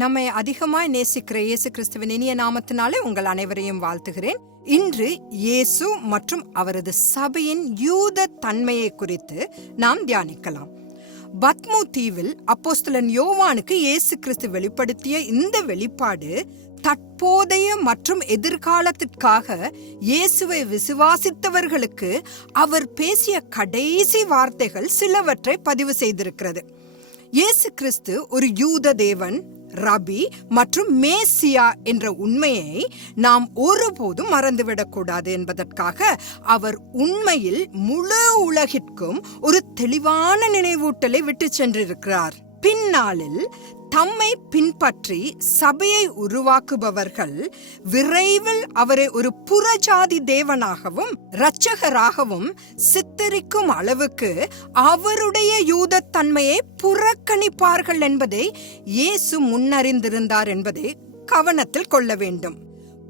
நம்மை அதிகமாய் நேசிக்கிற இயேசு கிறிஸ்துவின் இனிய நாமத்தினாலே உங்கள் அனைவரையும் வாழ்த்துகிறேன். இன்று இயேசு மற்றும் அவரது சபையின் யூத தன்மையை குறித்து நாம் தியானிக்கலாம். பத்மு தீவில் அப்போஸ்தலன் யோவானுக்கு இயேசு கிறிஸ்து வெளிப்படுத்திய இந்த வெளிப்பாடு தற்போதைய மற்றும் எதிர்காலத்திற்காக இயேசுவை விசுவாசித்தவர்களுக்கு அவர் பேசிய கடைசி வார்த்தைகள் சிலவற்றை பதிவு செய்திருக்கிறது. இயேசு கிறிஸ்து ஒரு யூத தேவன் ரபி மற்றும் மேசியா என்ற உண்மையை நாம் ஒருபோதும் மறந்துவிடக்கூடாது என்பதற்காக அவர் உண்மையில் முழு உலகிற்கும் ஒரு தெளிவான நினைவூட்டலை விட்டு சென்றிருக்கிறார். பின்னாளில் தம்மை பின்பற்றி சபையை உருவாக்குபவர்கள் விரைவில் அவரை ஒரு புறஜாதி தேவனாகவும் இரட்சகராகவும் சித்தரிக்கும் அளவுக்கு அவருடைய யூதத்தன்மையை புறக்கணிப்பார்கள் என்பதை இயேசு முன்னறிந்திருந்தார் என்பதை கவனத்தில் கொள்ள வேண்டும்.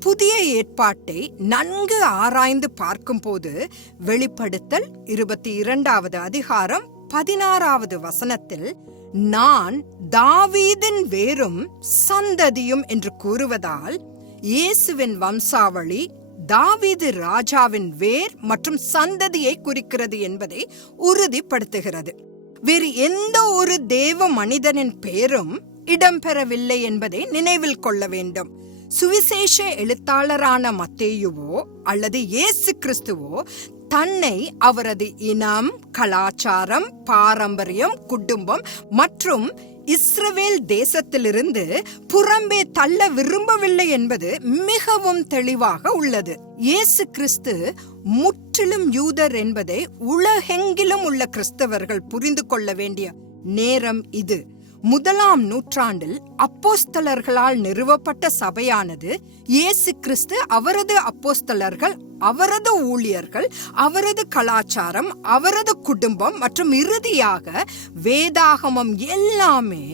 புதிய ஏற்பாட்டை நன்கு ஆராய்ந்து பார்க்கும்போது வெளிப்படுத்தல் இருபத்தி இரண்டாவது அதிகாரம் பதினாறாவது வசனத்தில் நான் தாவீதின் வேரும் சந்ததியும் என்று கூறுவதால் இயேசுவின் வம்சாவளி தாவீது ராஜாவின் வேர் மற்றும் சந்ததியை குறிக்கிறது என்பதை உறுதிப்படுத்துகிறது. வேறு எந்த ஒரு தேவ மனிதனின் பெயரும் இடம்பெறவில்லை என்பதை நினைவில் கொள்ள வேண்டும். சுவிசேஷ எழுத்தாளரான மத்தேயுவோ அல்லது இயேசு கிறிஸ்துவோ தன்னை அவரது இனம் கலாச்சாரம் பாரம்பரியம் குடும்பம் மற்றும் இஸ்ரவேல் தேசத்திலிருந்து புறம்பே தள்ள விரும்பவில்லை என்பது மிகவும் தெளிவாக உள்ளது. இயேசு கிறிஸ்து முற்றிலும் யூதர் என்பதை உலகெங்கிலும் உள்ள கிறிஸ்தவர்கள் புரிந்து கொள்ள வேண்டிய நேரம் இது. முதலாம் நூற்றாண்டில் அப்போஸ்தலர்களால் நிறுவப்பட்ட சபையானது இயேசு கிறிஸ்து அவரது அப்போஸ்தலர்கள் அவரது ஊழியர்கள் அவரது கலாச்சாரம் அவரது குடும்பம் மற்றும் இறுதியாக வேதாகமம் எல்லாமே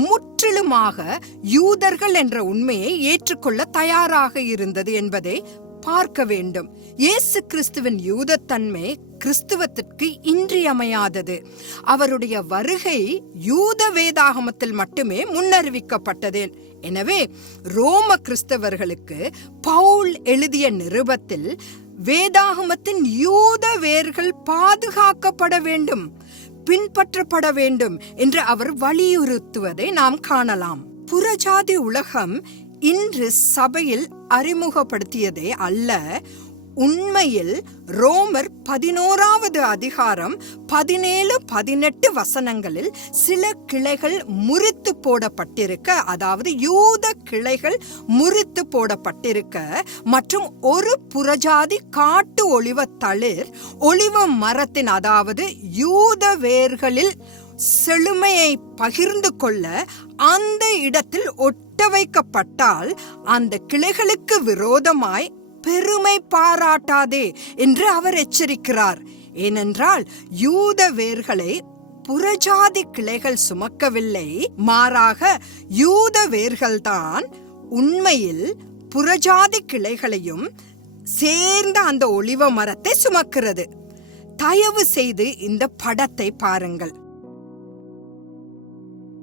முற்றிலுமாக யூதர்கள் என்ற உண்மையை ஏற்றுக்கொள்ள தயாராக இருந்தது என்பதை பார்க்க வேண்டும். இயேசு கிறிஸ்துவின் யூதத்தன்மை கிறிஸ்துவத்திற்கு இன்றியமையாதது. அவருடைய வருகை யூத வேதாகமத்தில் மட்டுமே முன்னறிவிக்கப்பட்டது. எனவே ரோம கிறிஸ்தவர்களுக்கு பவுல் எழுதிய நிருபத்தில் வேதாகமத்தின் யூத வேர்கள் பாதுகாக்கப்பட வேண்டும் பின்பற்றப்பட வேண்டும் என்று அவர் வலியுறுத்துவதை நாம் காணலாம். புறஜாதி உலகம் இன்று சபையில் அறிமுகப்படுத்தியதே அல்ல. உண்மையில் ரோமர் பதினோராவது அதிகாரம் பதினேழு பதினெட்டு வசனங்களில் சில கிளைகள் முறித்து போடப்பட்டிருக்க அதாவது யூத கிளைகள் முறித்து போடப்பட்டிருக்க மற்றும் ஒரு புறஜாதி காட்டு ஒளிவ தளிர் ஒளிவ மரத்தின் அதாவது யூத வேர்களில் செழுமையை பகிர்ந்து கொள்ள அந்த இடத்தில் ஒட்ட வைக்கப்பட்டால் அந்த கிளைகளுக்கு விரோதமாய் பெருமை பாராட்டாதே என்று அவர் எச்சரிக்கிறார். ஏனென்றால் யூத வேர்களை புறஜாதி கிளைகள் சுமக்கவில்லை. மாறாக யூத வேர்கள்தான் உண்மையில் புறஜாதி கிளைகளையும் சேர்ந்த அந்த ஒளிவ மரத்தை சுமக்கிறது. தயவு செய்து இந்த படத்தை பாருங்கள்.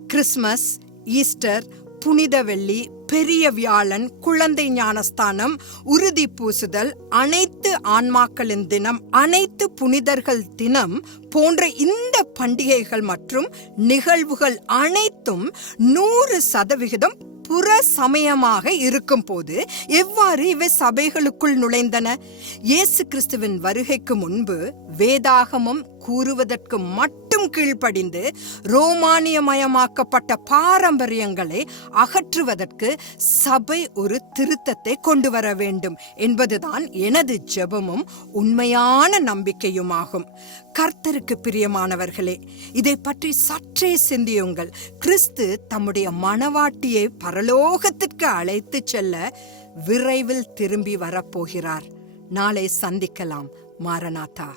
கிறிஸ்மஸ் ஈஸ்டர் புனித வெள்ளி பெரிய வியாழன் குழந்தை ஞானஸ்தானம் உறுதி பூசுதல் அனைத்து ஆன்மாக்களின் தினம் அனைத்து புனிதர்கள் தினம் போன்ற இந்த பண்டிகைகள் மற்றும் நிகழ்வுகள் அனைத்தும் நூறு சதவிகிதம் புற சமயமாக இருக்கும் போது எவ்வாறு இவை சபைகளுக்குள் நுழைந்தன? இயேசு கிறிஸ்துவின் வருகைக்கு முன்பு வேதாகமம் கூறுவதற்கு மட்டும் கீழ்ப்படிந்து ரோமானியமயமாக்கப்பட்ட பாரம்பரியங்களை அகற்றுவதற்கு சபை ஒரு திருத்தத்தை கொண்டு வர வேண்டும் என்பதுதான் எனது ஜெபமும் உண்மையான நம்பிக்கையுமாகும். கர்த்தருக்கு பிரியமானவர்களே இதை பற்றி சற்றே சிந்தியுங்கள். கிறிஸ்து தம்முடைய மனவாட்டியை பரலோகத்திற்கு அழைத்து செல்ல விரைவில் திரும்பி வரப்போகிறார். நாளை சந்திக்கலாம் மாரநாதா.